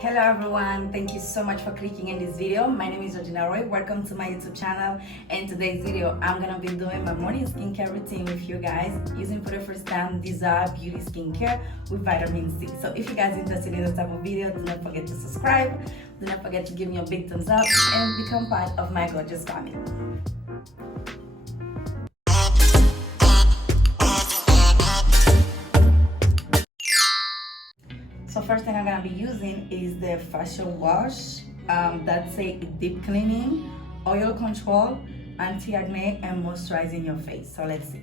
Hello everyone, thank you so much for clicking in this video. My name is Georgina. Welcome to my YouTube channel. In today's video, I'm gonna be doing my morning skincare routine with you guys using for the first time Disaar beauty skincare with vitamin C. So if you guys are interested in this type of video, do not forget to subscribe, do not forget to give me a big thumbs up and become part of my gorgeous family. So first thing I'm gonna be using is the facial wash. That's a deep cleaning, oil control, anti-acne, and moisturizing your face. So let's see.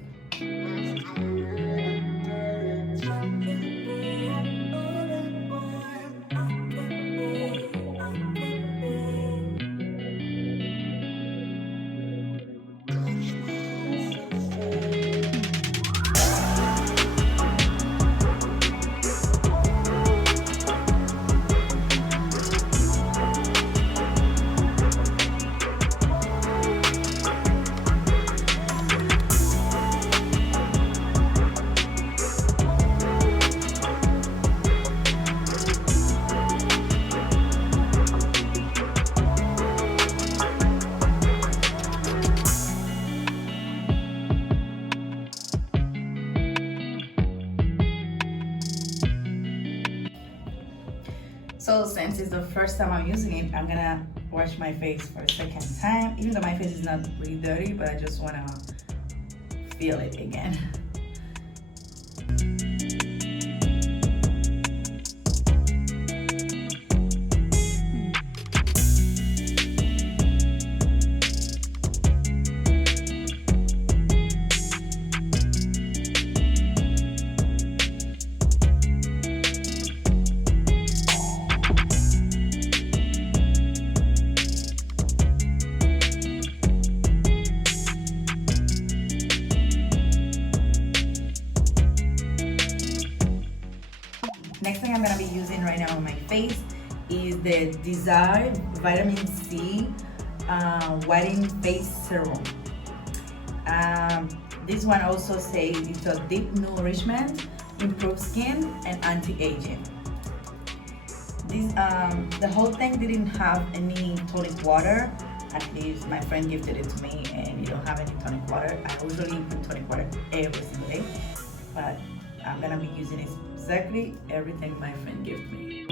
So since it's the first time I'm using it, I'm gonna wash my face for a second time, even though my face is not really dirty, but I just wanna feel it again. Next thing I'm gonna be using right now on my face is the Disaar Vitamin C Whitening Face Serum. This one also says it's a deep nourishment, improves skin, and anti-aging. The whole thing didn't have any tonic water. At least my friend gifted it to me, and you don't have any tonic water. I usually put tonic water every single day, but I'm gonna be using exactly everything my friend gave me.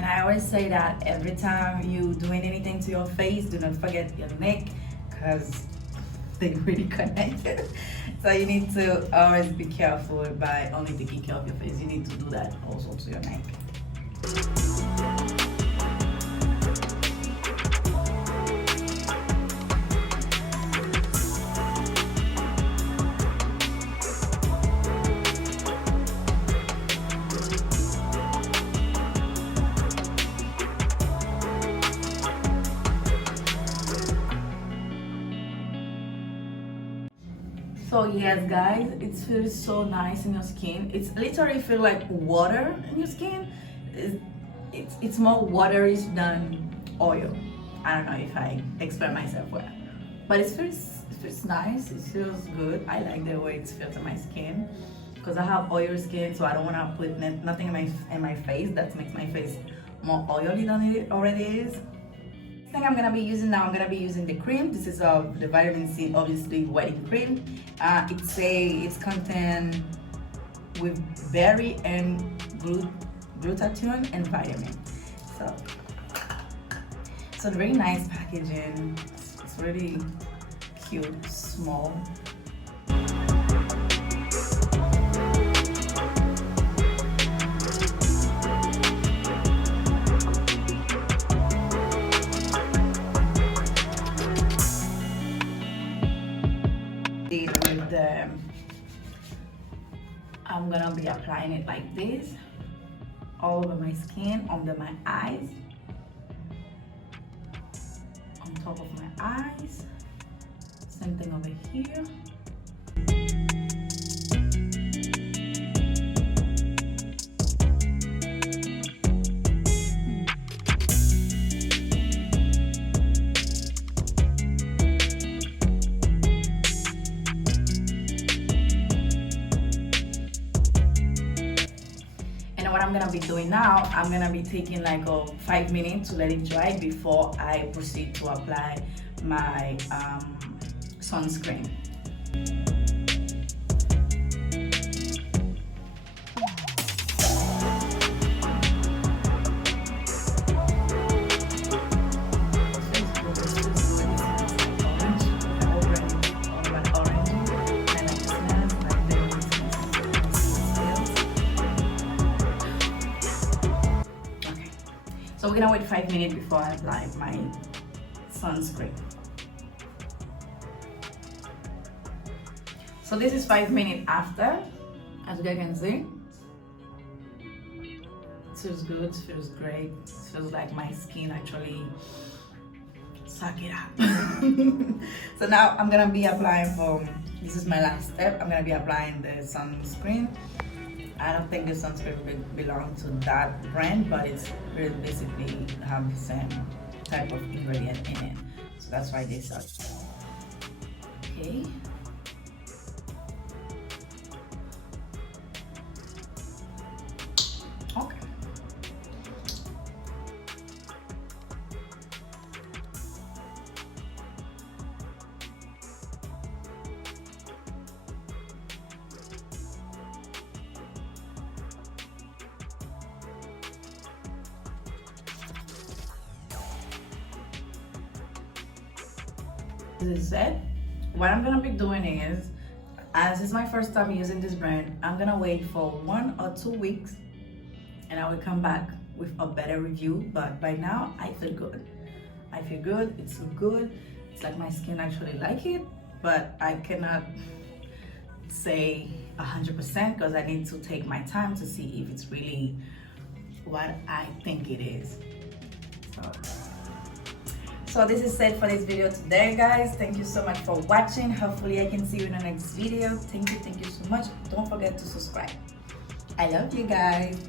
I always say that every time you doing anything to your face, do not forget your neck, because they really connected. So you need to always be careful by only taking care of your face. You need to do that also to your neck. So yes guys, it feels so nice in your skin. It's literally feel like water in your skin. It's more waterish than oil. I don't know if I explain myself well, but it feels nice. It feels good. I like the way it feels on my skin because I have oily skin, so I don't want to put nothing in my face that makes my face more oily than it already is. Thing I'm gonna be using now, I'm gonna be using the cream. This is the vitamin C, obviously whitening cream. It's content with berry and glutathione and vitamin. So very nice packaging. It's really cute, small. I'm gonna be applying it like this all over my skin, under my eyes, on top of my eyes. Same thing over here. What I'm gonna be doing now, I'm gonna be taking like a 5 minutes to let it dry before I proceed to apply my sunscreen. So we're gonna wait 5 minutes before I apply my sunscreen. So this is 5 minutes after, as you guys can see. It feels good, feels great. It feels like my skin actually suck it up. So now I'm gonna be applying this is my last step. I'm gonna be applying the sunscreen. I don't think the sunscreen belongs to that brand, but it's really basically have the same type of ingredient in it. So that's why they sell it. Okay. Okay. This is it. What I'm gonna be doing is, as it's my first time using this brand, I'm gonna wait for 1 or 2 weeks and I will come back with a better review. But right now I feel good. I feel good, it's good. It's like my skin actually like it, but I cannot say 100% because I need to take my time to see if it's really what I think it is. So this is it for this video today, guys. Thank you so much for watching. Hopefully I can see you in the next video. Thank you so much. Don't forget to subscribe. I love you guys.